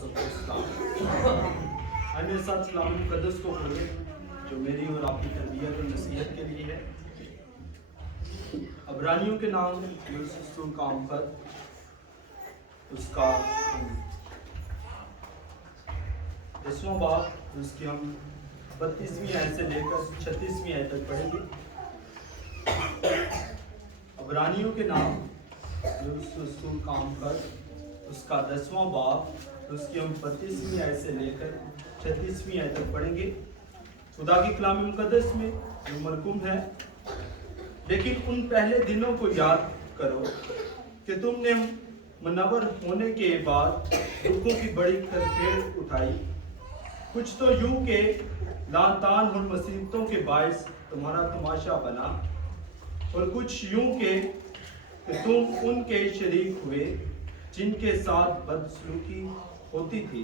सबको सलाम। आज मेरे साथ कलाम मुक़द्दस को पढ़े जो मेरी और आपकी तरबियत और नसीहत के लिए है। अबरानियों के नाम रसूल का खत उसका 10वां बाब उसकी हम 32वीं आयत से लेकर 36वीं आयत तक पढ़ेंगे। अबरानियों के नाम रसूल का खत उसका 10वां बाब उसकी हम 32वीं आयत से लेकर 36वीं आयत तक पढ़ेंगे। खुदा की कलाम मुक़द्दस में जो मरकूम है, लेकिन उन पहले दिनों को याद करो कि तुमने मुनव्वर होने के बाद दुखों की बड़ी खलखेल उठाई। कुछ तो यूं के लानतान और मुसीबतों के बायस तुम्हारा तमाशा बना, और कुछ यूं के तुम उनके शरीक हुए जिनके साथ बदसलूकी होती थी।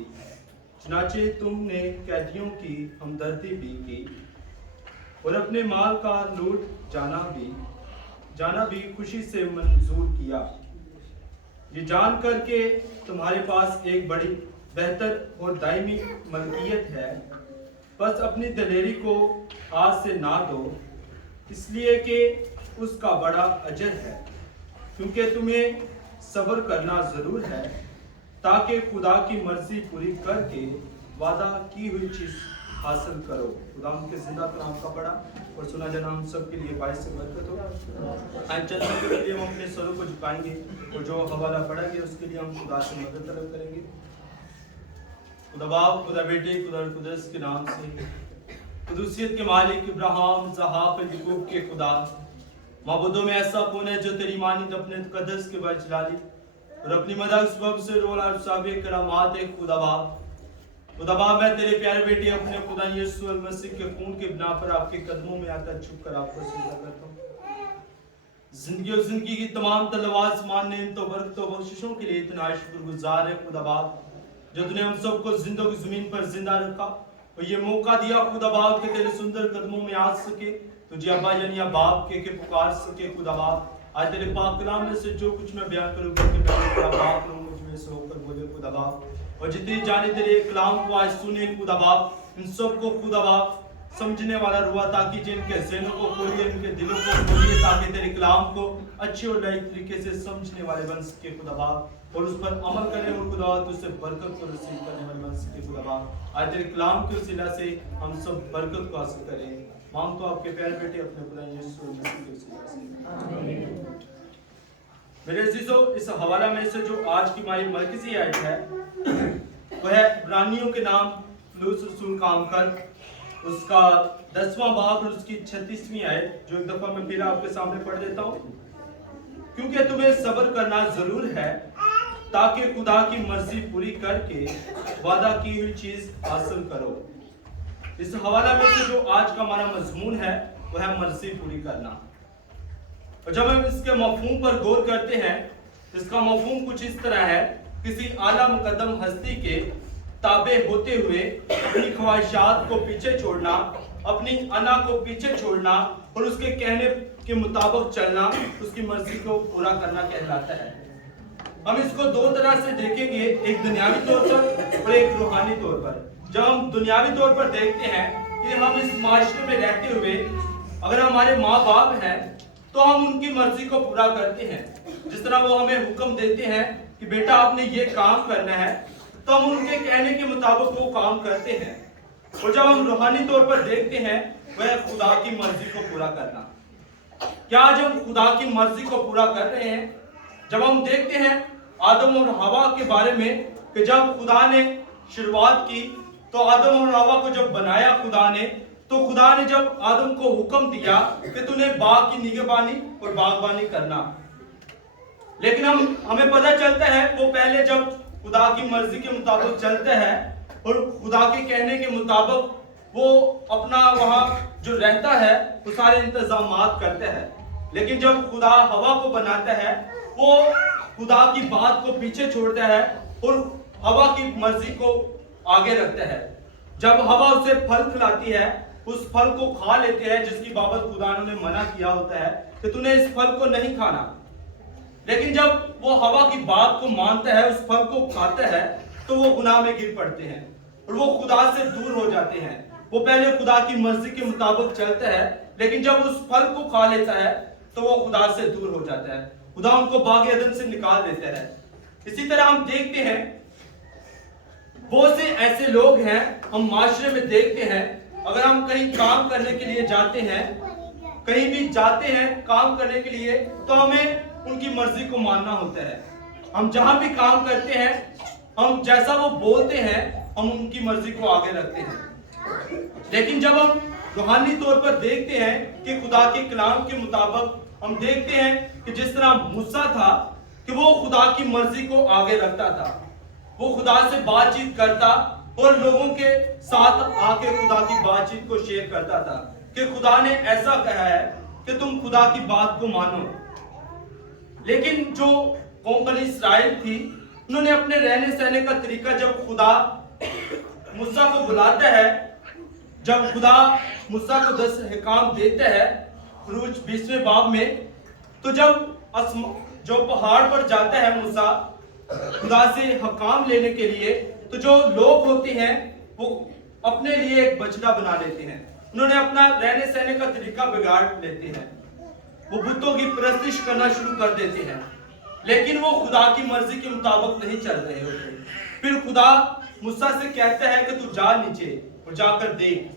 चनाचे तुमने कैदियों की हमदर्दी भी की और अपने माल का लूट जाना भी खुशी से मंजूर किया, ये जान कर के तुम्हारे पास एक बड़ी बेहतर और दायमी मलकियत है। बस अपनी दलेरी को आज से ना दो, इसलिए कि उसका बड़ा अजर है, क्योंकि तुम्हें सब्र करना जरूर है, ताकि खुदा की मर्जी पूरी करके वादा की हुई चीज हासिल करो। खुदा के जिंदा कलाम का पढ़ा और सुना जाना हम सब के लिए बाइस से बरकत हो। आज चंद मिनटों के लिए हम अपने सरों को झुकाएंगे और जो हवाला पढ़ा गया उसके लिए हम खुदा से मदद तलब करेंगे। खुदा बाप, खुदा बेटे, खुदा कुदस के नाम से, कुदूसियत के मालिक, इब्राहिम, इसहाक, याकूब के खुदा, माबूदों में ऐसा कौन है जो तेरी मानिंद अपने कदस के बच डाली और अपनी मदद सबब से रोला साबे करामात है। खुदा बाप, मैं तेरे प्यारे बेटे अपने खुदा यीशु मसीह के खून के बिना पर आपके कदमों में आकर झुक कर आपको सजदा करता हूँ। जिंदगी की तमाम तलवास मानने तो बरकतों बख्शिशों के लिए इतना शुक्रगुजार है खुदा बाप, जो तूने हम सबको जिंदगी जमीन पर जिंदा रखा और ये मौका दिया खुदा बाप के तेरे सुंदर कदमों में आ सके, तुझे अब्बा यानी बाप के पुकार सके। खुदा बाप, आज तेरे पाक कलाम में से जो कुछ मैं बयान करूंगा कि मैं खुदा बाप मुझ में से होकर बोले खुदा बाप, और जितनी जाने तेरे कलाम को आज सुने खुदा बाप, इन सब को खुदा बाप समझने वाला रुआ, ताकि जिनके ज़हनों को खोलिए, इनके दिलों को खोलिए, ताकि तेरे कलाम को अच्छे और नए तरीके से समझने वाले बन सके खुदा बाप, और उस पर अमल करें और खुदा तुझसे बरकत को नसीब करने वाले बन सके खुदा बाप। आज तेरे कलाम के वसीला से हम सब बरकत को हासिल करें। मांग तो आपके प्यारे बेटे अपने खुदा यीशु मसीह के वसीला से, आमीन। मेरे अजीजों, इस हवाला में से जो आज की हमारी मरकजी आयत है वह है इब्रानियों के नाम रसूल का खत उसका 10वां बाब और उसकी 36वीं आयत, जो एक दफा मैं फिर आपके सामने पढ़ देता हूँ। क्योंकि तुम्हें सब्र करना जरूर है, ताकि खुदा की मर्जी पूरी करके वादा की हुई चीज हासिल करो। इस हवाला में से जो आज का हमारा मजमून है वह है मर्जी पूरी करना। और जब हम इसके मफहूम पर गौर करते हैं, इसका मफहूम कुछ इस तरह है, किसी आला मुकद्दम हस्ती के ताबे होते हुए अपनी ख्वाहिशात को पीछे छोड़ना, अपनी अना को पीछे छोड़ना और उसके कहने के मुताबिक चलना, उसकी मर्जी को पूरा करना कहलाता है। हम इसको दो तरह से देखेंगे, एक दुनियावी तौर पर और एक रूहानी तौर पर। जब हम दुनियावी तौर पर देखते हैं कि हम इस माशरे में रहते हुए अगर हमारे माँ बाप हैं तो हम उनकी मर्जी को पूरा करते हैं। जिस तरह वो हमें हुक्म देते हैं कि बेटा आपने ये काम करना है, तो हम उनके कहने के मुताबिक वो काम करते हैं। और जब हम रूहानी तौर पर देखते हैं वह खुदा की मर्जी को पूरा करना। क्या आज हम खुदा की मर्जी को पूरा कर रहे हैं? जब हम देखते हैं आदम और हवा के बारे में कि जब खुदा ने शुरुआत की तो आदम और हवा को जब बनाया खुदा ने, तो खुदा ने जब आदम को हुक्म दिया कि तूने बाग की निगहबानी और बागबानी करना, लेकिन हमें पता चलता है वो पहले जब खुदा की मर्जी के मुताबिक चलते हैं और खुदा के कहने के मुताबिक वो अपना वहां जो रहता है वो सारे इंतजामात करते हैं। लेकिन जब खुदा हवा को बनाता है वो खुदा की बात को पीछे छोड़ता है और हवा की मर्जी को आगे रखता है। जब हवा उसे फल खिलाती है, उस फल को खा लेते हैं जिसकी बाबत खुदा ने मना किया होता है कि तूने इस फल को नहीं खाना। लेकिन जब वो हवा की बात को मानता है, उस फल को खाता है, तो वो गुनाह में गिर पड़ते हैं और वो खुदा से दूर हो जाते हैं। वो पहले खुदा की मर्जी के मुताबिक चलता है, लेकिन जब उस फल को खा लेता है तो वो खुदा से दूर हो जाता है। खुदा उनको बाग एदन से निकाल देता है। इसी तरह हम देखते हैं बहुत से ऐसे लोग हैं, हम माशरे में देखते हैं, अगर हम कहीं काम करने के लिए जाते हैं, कहीं भी जाते हैं काम करने के लिए, तो हमें उनकी मर्जी को मानना होता है। हम जहां भी काम करते हैं, हम जैसा वो बोलते हैं हम उनकी मर्जी को आगे रखते हैं। लेकिन जब हम रूहानी तौर पर देखते हैं कि खुदा के कलाम के मुताबिक हम देखते हैं कि जिस तरह मूसा था कि वो खुदा की मर्जी को आगे रखता था, वो खुदा से बातचीत करता और लोगों के साथ आके खुदा की बातचीत को शेयर करता था कि खुदा ने ऐसा कहा है कि तुम खुदा की बात को मानो। लेकिन जो कौम बनी इस्राएल थी, उन्होंने अपने रहने सहने का तरीका, जब खुदा मूसा को बुलाता है, जब खुदा मूसा को 10 अहकाम देता है खरूज 20वें बाब में, तो जब जो पहाड़ पर जाता है मूसा खुदा से हकाम लेने के लिए, तो जो लोग होते हैं वो अपने लिए एक बछड़ा बना लेते हैं। उन्होंने अपना रहने सहने का तरीका बिगाड़ लेते हैं, वो बुतों की परस्तिश करना शुरू कर देते हैं, लेकिन वो खुदा की मर्जी के मुताबिक नहीं चल रहे होते। फिर खुदा मूसा से कहता है कि तू जा नीचे और जाकर देख।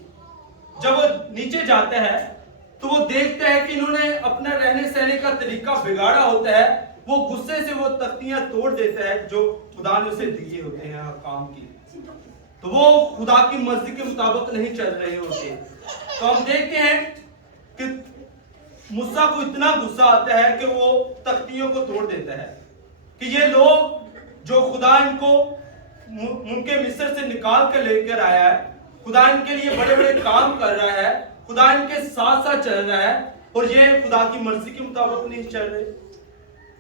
जब वो नीचे जाता है तो वो देखता है कि इन्होंने अपना रहने सहने का तरीका बिगाड़ा होता है। वो गुस्से से वो तख्तियां तोड़ देता है जो खुदा ने उसे दिए होते हैं काम की, तो वो खुदा की मर्जी के मुताबिक नहीं चल रहे होते। तो हम देखते हैं कि मूसा को इतना गुस्सा आता है कि वो तख्तियों को तोड़ देता है कि ये लोग जो खुदा इनको उनके मिस्र से निकाल कर लेकर आया है, खुदा इनके लिए बड़े बड़े काम कर रहा है, खुदा इनके साथ साथ चल रहा है, और ये खुदा की मर्जी के मुताबिक नहीं चल रहे।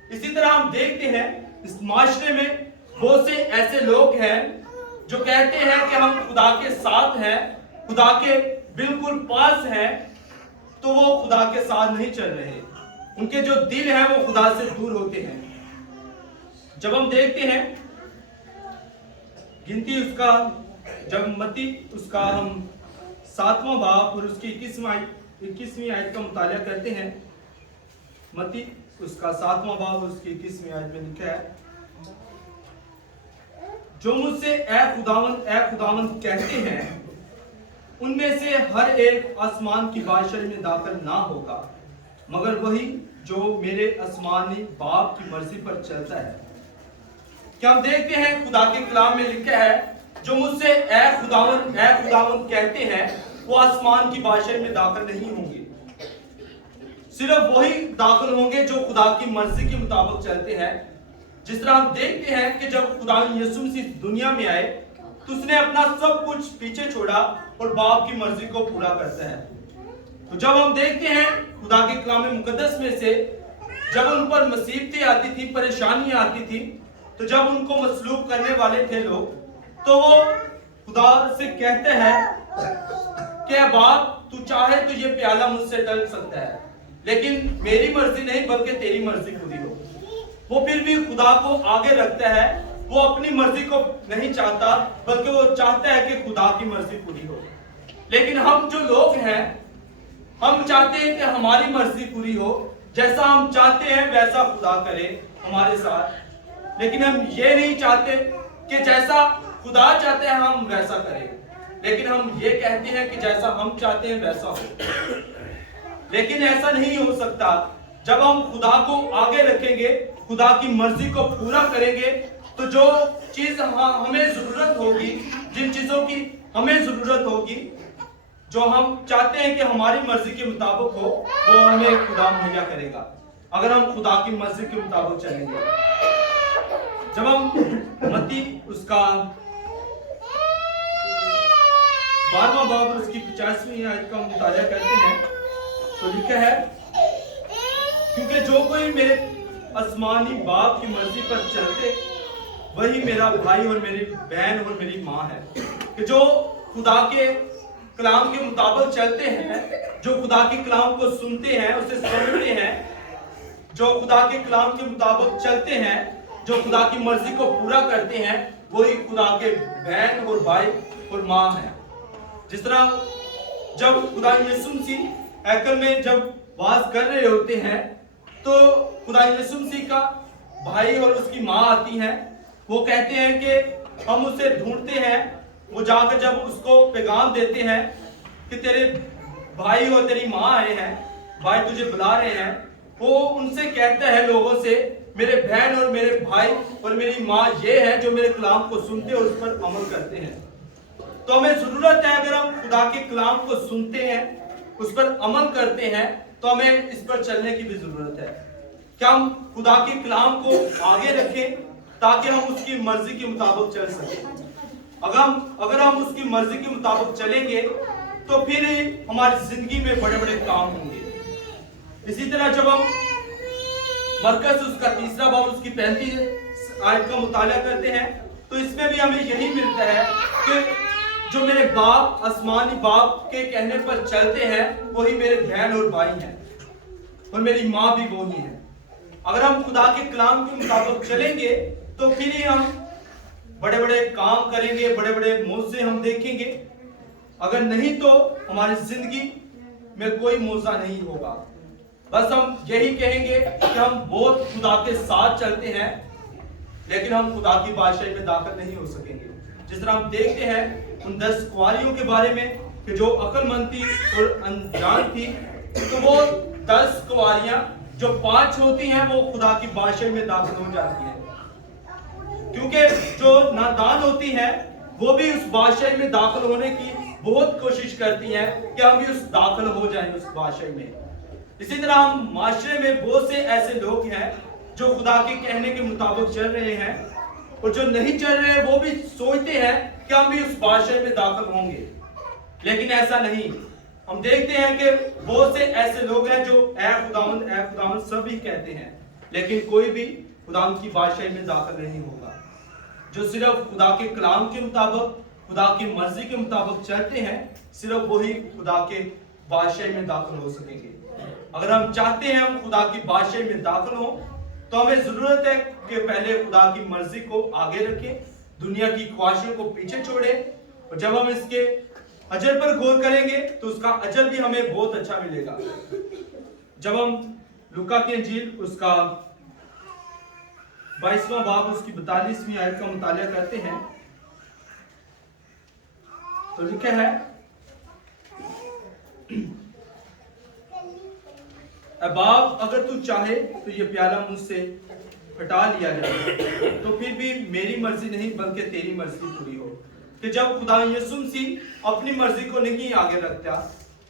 इसी तरह हम देखते हैं इस माशरे में बहुत से ऐसे लोग हैं जो कहते हैं कि हम खुदा के साथ हैं, खुदा के बिल्कुल पास हैं, तो वो खुदा के साथ नहीं चल रहे। उनके जो दिल हैं वो खुदा से दूर होते हैं। जब हम देखते हैं गिनती उसका, जब मत्ती उसका हम 7वां बाब और उसकी 21वीं आयत का मुताला करते हैं, मत्ती उसका 7वां बाब और उसकी 21वीं आयत में लिखा है, जो मुझसे ऐ खुदावंद कहते हैं उनमें से हर एक आसमान की बादशाही में दाखिल ना होगा, मगर वही जो मेरे आसमानी बाप की मर्जी पर चलता है। क्या हम देखते हैं खुदा के कलाम में लिखा है, जो मुझसे ऐ खुदावंद कहते हैं वो आसमान की बादशाही में दाखिल नहीं होंगे। सिर्फ वही दाखिल होंगे जो खुदा की मर्जी के मुताबिक चलते हैं। जिस तरह हम देखते हैं कि जब खुदा यीशु मसीह दुनिया में आए तो उसने अपना सब कुछ पीछे छोड़ा और बाप की मर्जी को पूरा करता है। तो जब हम देखते हैं खुदा के कलाम मुकद्दस में से, जब उन पर मुसीबतें आती थी, परेशानियां आती थी, तो जब उनको मसलूब करने वाले थे लोग, तो वो खुदा से कहते हैं कि बाप तू चाहे तो ये प्याला मुझसे टल सकता है, लेकिन मेरी मर्जी नहीं बल्कि तेरी मर्जी पूरी हो। वो फिर भी खुदा को आगे रखता है, वो अपनी मर्जी को नहीं चाहता बल्कि वो चाहता है कि खुदा की मर्जी पूरी हो। लेकिन हम जो लोग हैं, हम चाहते हैं कि हमारी मर्जी पूरी हो, जैसा हम चाहते हैं वैसा खुदा करे हमारे साथ। लेकिन हम ये नहीं चाहते कि जैसा खुदा चाहते हैं हम वैसा करें, लेकिन हम ये कहते हैं कि जैसा हम चाहते हैं वैसा हो। लेकिन ऐसा नहीं हो सकता। जब हम खुदा को आगे रखेंगे, खुदा की मर्जी को पूरा करेंगे, तो जो चीज हमें जरूरत होगी, जिन चीजों की हमें जरूरत होगी, जो हम चाहते हैं कि हमारी मर्जी के मुताबिक हो, वो हमें खुदा मुहैया करेगा अगर हम खुदा की मर्जी के मुताबिक चलेंगे। जब हम मत्ती उसका 12वां बाब उसकी 50वीं आयत का मुताला करते हैं, तो लिखा है, क्योंकि जो कोई मेरे आसमानी बाप की मर्जी पर चलते वही मेरा भाई और मेरी बहन और मेरी माँ है। कि जो खुदा के कलाम के मुताबिक चलते हैं, जो खुदा के कलाम को सुनते हैं, उसे समझते हैं, जो खुदा के कलाम के मुताबिक चलते हैं, जो खुदा की मर्जी को पूरा करते हैं, वही खुदा के बहन और भाई और माँ है। जिस तरह जब खुदा यीशु मसीह हैकल में जब वास कर रहे होते हैं तो खुदा यीशु मसीह का भाई और उसकी माँ आती हैं। वो कहते हैं कि हम उसे ढूंढते हैं। वो जाकर जब उसको पैगाम देते हैं कि तेरे भाई और तेरी माँ आए हैं, भाई तुझे बुला रहे हैं, वो उनसे कहता है लोगों से, मेरे बहन और मेरे भाई और मेरी माँ ये है जो मेरे कलाम को सुनते और उस पर अमल करते हैं। तो हमें जरूरत है, अगर हम खुदा के कलाम को सुनते हैं, उस पर अमल करते हैं, तो हमें इस पर चलने की भी जरूरत है कि हम खुदा के कलाम को आगे रखें ताकि हम उसकी मर्जी के मुताबिक चल सकें। अगर हम उसकी मर्जी के मुताबिक चलेंगे तो फिर हमारी जिंदगी में बड़े बड़े काम होंगे। इसी तरह जब हम मरकस उसका 3 बाब उसकी 35 आयत का मुताला करते हैं तो इसमें भी हमें यही मिलता है कि जो मेरे बाप आसमानी बाप के कहने पर चलते हैं वही मेरे बहन और भाई हैं और मेरी माँ भी वही है। अगर हम खुदा के कलाम के मुताबिक चलेंगे तो फिर ही हम बड़े बड़े काम करेंगे, बड़े बड़े मौजे हम देखेंगे। अगर नहीं तो हमारी जिंदगी में कोई मौजा नहीं होगा। बस हम यही कहेंगे कि हम बहुत खुदा के साथ चलते हैं लेकिन हम खुदा की बादशाही में दाखिल नहीं हो सकेंगे। जिस तरह हम देखते हैं उन 10 कुंवारियों के बारे में कि जो अक्लमंद थी और अनजान थी, तो वो 10 कुंवारियां जो 5 होती हैं वो खुदा की बादशाही में दाखिल हो जाती हैं, क्योंकि जो नादान होती हैं वो भी उस बादशाही में दाखिल होने की बहुत कोशिश करती हैं कि हम भी उस दाखिल हो जाएं उस बादशाही में। इसी तरह हम माशरे में बहुत से ऐसे लोग हैं जो खुदा के कहने के मुताबिक चल रहे हैं और जो नहीं चल रहे हैं वो भी सोचते हैं कि हम भी उस बादशाही में दाखिल होंगे, लेकिन ऐसा नहीं। हम देखते हैं कि बहुत से ऐसे लोग हैं जो ऐ खुदावंद सब ही कहते हैं, लेकिन कोई भी खुदावंद की बादशाही में दाखिल नहीं होगा। जो सिर्फ खुदा के कलाम के मुताबिक, खुदा की मर्जी के मुताबिक चलते हैं, सिर्फ वही खुदा के बादशाही में दाखिल हो सकेंगे। अगर हम चाहते हैं हम खुदा की बादशाही में दाखिल हो तो हमें जरूरत है कि पहले खुदा की मर्जी को आगे रखें, दुनिया की ख्वाहिशों को पीछे छोड़ें, और जब हम इसके अजर पर गौर करेंगे तो उसका अजर भी हमें बहुत अच्छा मिलेगा। जब हम लूका की इंजील उसका 22वां बाब उसकी 42वीं आयत का मुताला करते हैं तो लिखा है, बाप अगर तू चाहे तो ये प्याला मुझसे हटा लिया जाए, तो फिर भी मेरी मर्जी नहीं बल्कि तेरी मर्जी पूरी हो। कि जब खुदा यीशु मसीह अपनी मर्जी को नहीं आगे रखता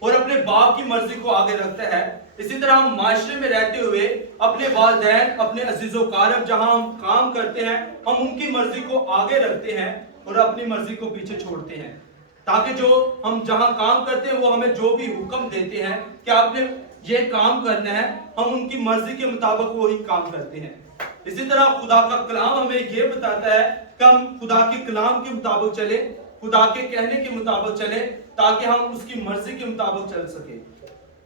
और अपने बाप की मर्जी को आगे रखता है, इसी तरह हम माशरे में रहते हुए अपने वालिदैन, अपने अजीजों कारब जहां हम काम करते हैं, हम उनकी मर्जी को आगे रखते हैं और अपनी मर्जी को पीछे छोड़ते हैं, ताकि जो हम जहां काम करते हैं वो हमें जो भी हुक्म देते हैं कि आपने ये काम करना है, हम उनकी मर्जी के मुताबिक वो ही काम करते हैं। इसी तरह खुदा का कलाम हमें ये बताता है कि हम खुदा के कलाम के मुताबिक चले, खुदा के कहने के मुताबिक चले, ताकि हम उसकी मर्जी के मुताबिक चल सके।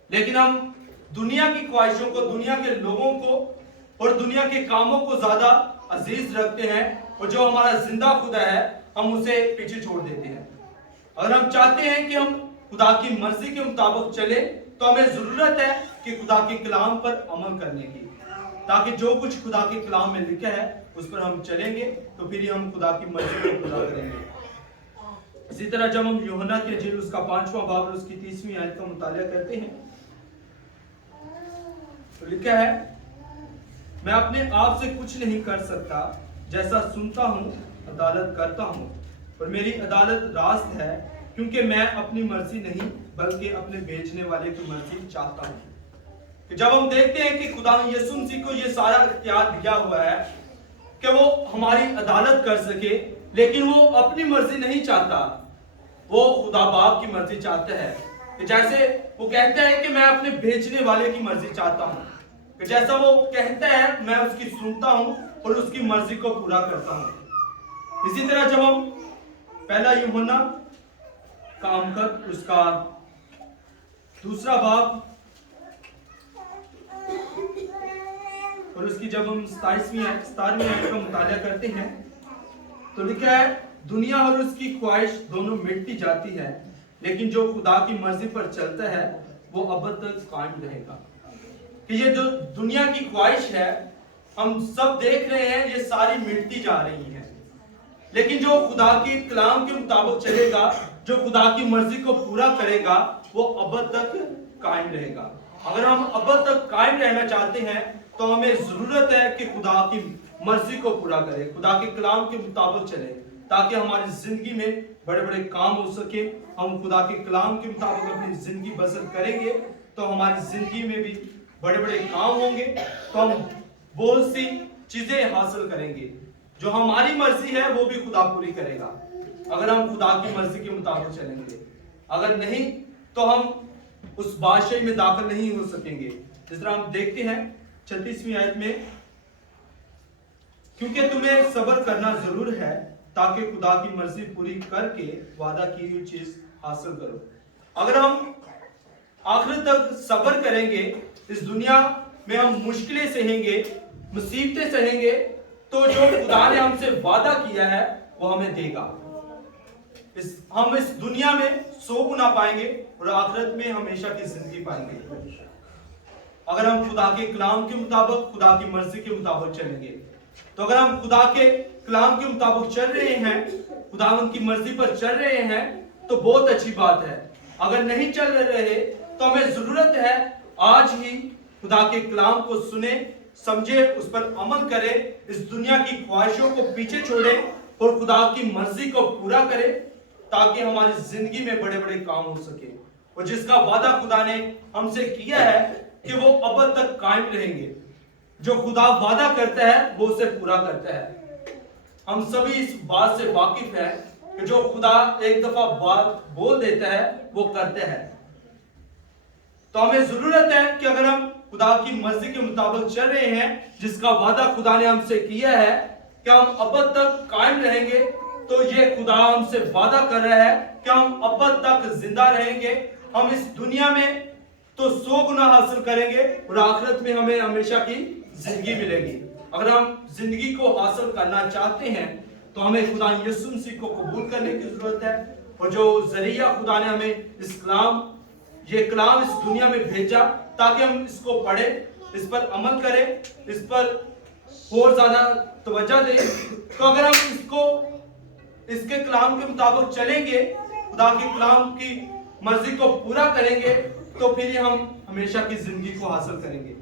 लेकिन हम दुनिया की ख्वाहिशों को, दुनिया के लोगों को और दुनिया के कामों को ज्यादा अजीज रखते हैं और जो हमारा जिंदा खुदा है हम उसे पीछे छोड़ देते हैं। अगर हम चाहते हैं कि हम खुदा की मर्जी के मुताबिक चले तो हमें जरूरत है कि खुदा के कलाम पर अमल करने की, ताकि जो कुछ खुदा के कलाम में लिखा है उस पर हम चलेंगे तो फिर हम खुदा की मर्जी को पूरा करेंगे। इसी तरह जब हम यूहन्ना की इंजील उसका 5वां बाब और उसकी 30वीं आयत का मुताला करते हैं तो लिखा है, मैं अपने आप से कुछ नहीं कर सकता, जैसा सुनता हूँ अदालत करता हूँ, और मेरी अदालत रास्त है, क्योंकि मैं अपनी मर्जी नहीं बल्कि अपने भेजने वाले की मर्जी चाहता हूँ। कि जब हम देखते हैं कि खुदा यीशु मसीह को ये सारा इख्तियार दिया हुआ है कि वो हमारी अदालत कर सके, लेकिन वो अपनी मर्जी नहीं चाहता, वो खुदा बाप की मर्जी चाहता है। कि जैसे वो कहता है कि मैं अपने भेजने वाले की मर्जी चाहता हूँ, कि जैसा वो कहता है मैं उसकी सुनता हूँ और उसकी मर्जी को पूरा करता हूँ। इसी तरह जब हम पहला यूहन्ना कामकत उसका 2 बाब और उसकी जब हम 17वीं आयत का मुताला करते हैं तो लिखा है दुनिया और उसकी ख्वाहिश दोनों मिटती जाती है, लेकिन जो खुदा की मर्जी पर चलता है वो अब तक कायम रहेगा। कि ये जो दुनिया की ख्वाहिश है, हम सब देख रहे हैं, ये सारी मिटती जा रही है, लेकिन जो खुदा के कलाम के मुताबिक चलेगा, जो खुदा की मर्जी को पूरा करेगा, वो अब तक कायम रहेगा। अगर हम अब तक कायम रहना चाहते हैं तो हमें जरूरत है कि खुदा की मर्जी को पूरा करें, खुदा के कलाम के मुताबिक चले, ताकि हमारी जिंदगी में बड़े बड़े काम हो सके। हम खुदा के कलाम के मुताबिक अपनी जिंदगी बसर करेंगे तो हमारी जिंदगी में भी बड़े बड़े काम होंगे, तो हम बहुत सी चीजें हासिल करेंगे। जो हमारी मर्जी है वो भी खुदा पूरी करेगा अगर हम खुदा की मर्जी के मुताबिक चलेंगे। अगर नहीं तो हम उस बादशाही में दाखिल नहीं हो सकेंगे। जिस तरह हम देखते हैं 36वीं आयत में, क्योंकि तुम्हें सब्र करना जरूर है ताकि खुदा की मर्जी पूरी करके वादा की हुई चीज हासिल करो। अगर हम आखिर तक सब्र करेंगे, इस दुनिया में हम मुश्किलें सहेंगे, मुसीबतें सहेंगे, तो जो खुदा ने हमसे वादा किया है वो हमें देगा। हम इस दुनिया में 100 गुना पाएंगे और आखिरत में हमेशा की जिंदगी पाएंगे अगर हम खुदा के कलाम के मुताबिक, खुदा की मर्जी के मुताबिक चलेंगे। तो अगर हम खुदा के कलाम के मुताबिक चल रहे हैं, खुदावंद की मर्जी पर चल रहे हैं, तो बहुत अच्छी बात है। अगर नहीं चल रहे तो हमें जरूरत है आज ही खुदा के कलाम को सुने, समझे, उस पर अमल करे, इस दुनिया की ख्वाहिशों को पीछे छोड़े और खुदा की मर्जी को पूरा करे, ताकि हमारी जिंदगी में बड़े बड़े काम हो सके। और जिसका वादा खुदा ने हमसे किया है कि वो अब तक कायम रहेंगे। जो खुदा वादा करता है वो उसे पूरा करता है। हम सभी इस बात से वाकिफ है कि जो खुदा एक दफा बात बोल देता है वो करता है। तो हमें जरूरत है कि अगर हम खुदा की मर्जी के मुताबिक चल रहे हैं, जिसका वादा खुदा ने हमसे किया है कि हम अब तक कायम रहेंगे, तो ये खुदा हमसे वादा कर रहा है कि हम अब तक जिंदा रहेंगे। हम इस दुनिया में तो 100 गुना हासिल करेंगे और आखिरत में हमें हमेशा की जिंदगी मिलेगी। अगर हम जिंदगी को हासिल करना चाहते हैं तो हमें खुदा यीशु मसीह को कबूल करने की जरूरत है। और जो जरिया खुदा ने हमें ये कलाम इस दुनिया में भेजा, ताकि हम इसको पढ़े, इस पर अमल करें, इस पर और ज्यादा तवज्जो दें। तो अगर हम इसके कलाम के मुताबिक चलेंगे, खुदा के कलाम की मर्जी को पूरा करेंगे, तो फिर हम हमेशा की जिंदगी को हासिल करेंगे।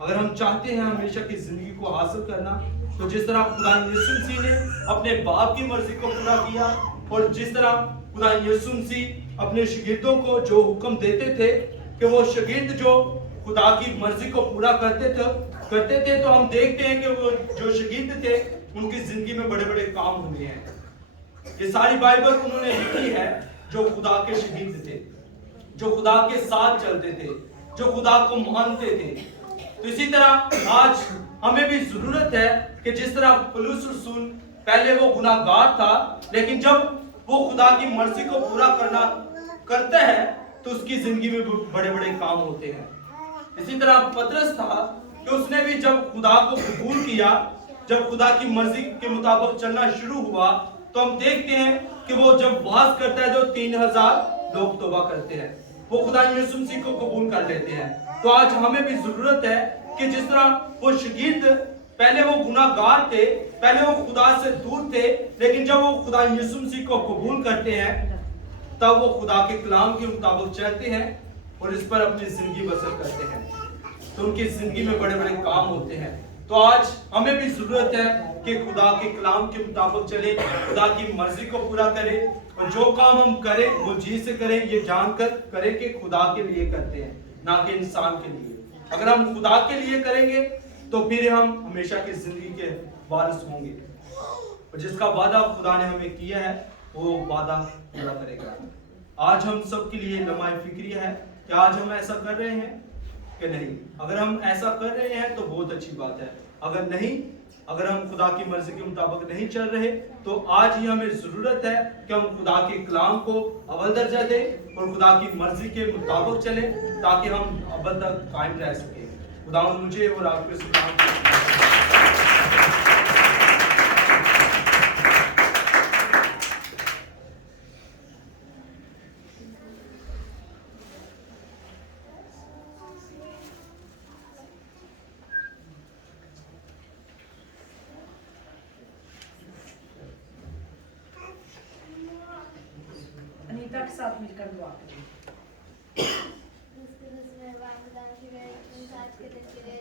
अगर हम चाहते हैं हमेशा की जिंदगी को हासिल करना, तो जिस तरह खुदा यीशु मसीह ने अपने बाप की मर्जी को पूरा किया, और जिस तरह खुदा यीशु मसीह अपने शागिर्दों को जो हुक्म देते थे कि वो शागिर्द जो खुदा की मर्जी को पूरा करते थे, तो हम देखते हैं कि वो जो शागिर्द थे उनकी जिंदगी में बड़े बड़े काम हुए हैं। ये सारी बाइबल उन्होंने लिखी है जो खुदा के शागिर्द थे, जो खुदा के साथ चलते थे, जो खुदा को मानते थे। तो इसी तरह आज हमें भी जरूरत है कि जिस तरह पौलुस रसूल पहले वो गुनाहगार था, लेकिन जब वो खुदा की मर्जी को पूरा करता है तो उसकी जिंदगी में बड़े बड़े काम होते हैं। इसी तरह पतरस था कि उसने भी जब खुदा को कबूल किया, जब खुदा की मर्जी के मुताबिक चलना शुरू हुआ, तो हम देखते हैं कि वो जब वास करता है, जो 3000 लोग तौबा करते हैं, वो खुदा यीशु मसीह को कबूल कर लेते हैं। तो आज हमें भी जरूरत है कि जिस तरह वो शागिर्द पहले वो गुनाहगार थे, पहले वो खुदा से दूर थे, लेकिन जब वो खुदा यीशु मसीह को कबूल करते हैं, तब वो खुदा के कलाम के मुताबिक चलते हैं और इस पर अपनी जिंदगी बसर करते हैं, तो उनकी जिंदगी में बड़े बड़े काम होते हैं। तो आज हमें भी जरूरत है कि खुदा के कलाम के मुताबिक चले, खुदा की मर्जी को पूरा करें, और जो काम हम करें वो जी से करें, ये जानकर करें कि खुदा के लिए करते हैं, ना कि इंसान के लिए। अगर हम खुदा के लिए करेंगे तो फिर हम हमेशा की जिंदगी के वारिस होंगे, और जिसका वादा खुदा ने हमें किया है वो वादा पूरा करेगा। आज हम सब के लिए लम्हा फिक्रिया है कि आज हम ऐसा कर रहे हैं कि नहीं। अगर हम ऐसा कर रहे हैं तो बहुत अच्छी बात है, अगर नहीं, अगर हम खुदा की मर्जी के मुताबिक नहीं चल रहे, तो आज ही हमें जरूरत है कि हम खुदा के कलाम को अव्वल दर्जा दें और खुदा की मर्जी के मुताबिक चलें, ताकि हम अब तक कायम रह सके। खुदा मुझे और आपके गीता के साथ मिलकर दुआ करें। जिसके जिसमें वांगदान की गए, इंसाज के दिन के लिए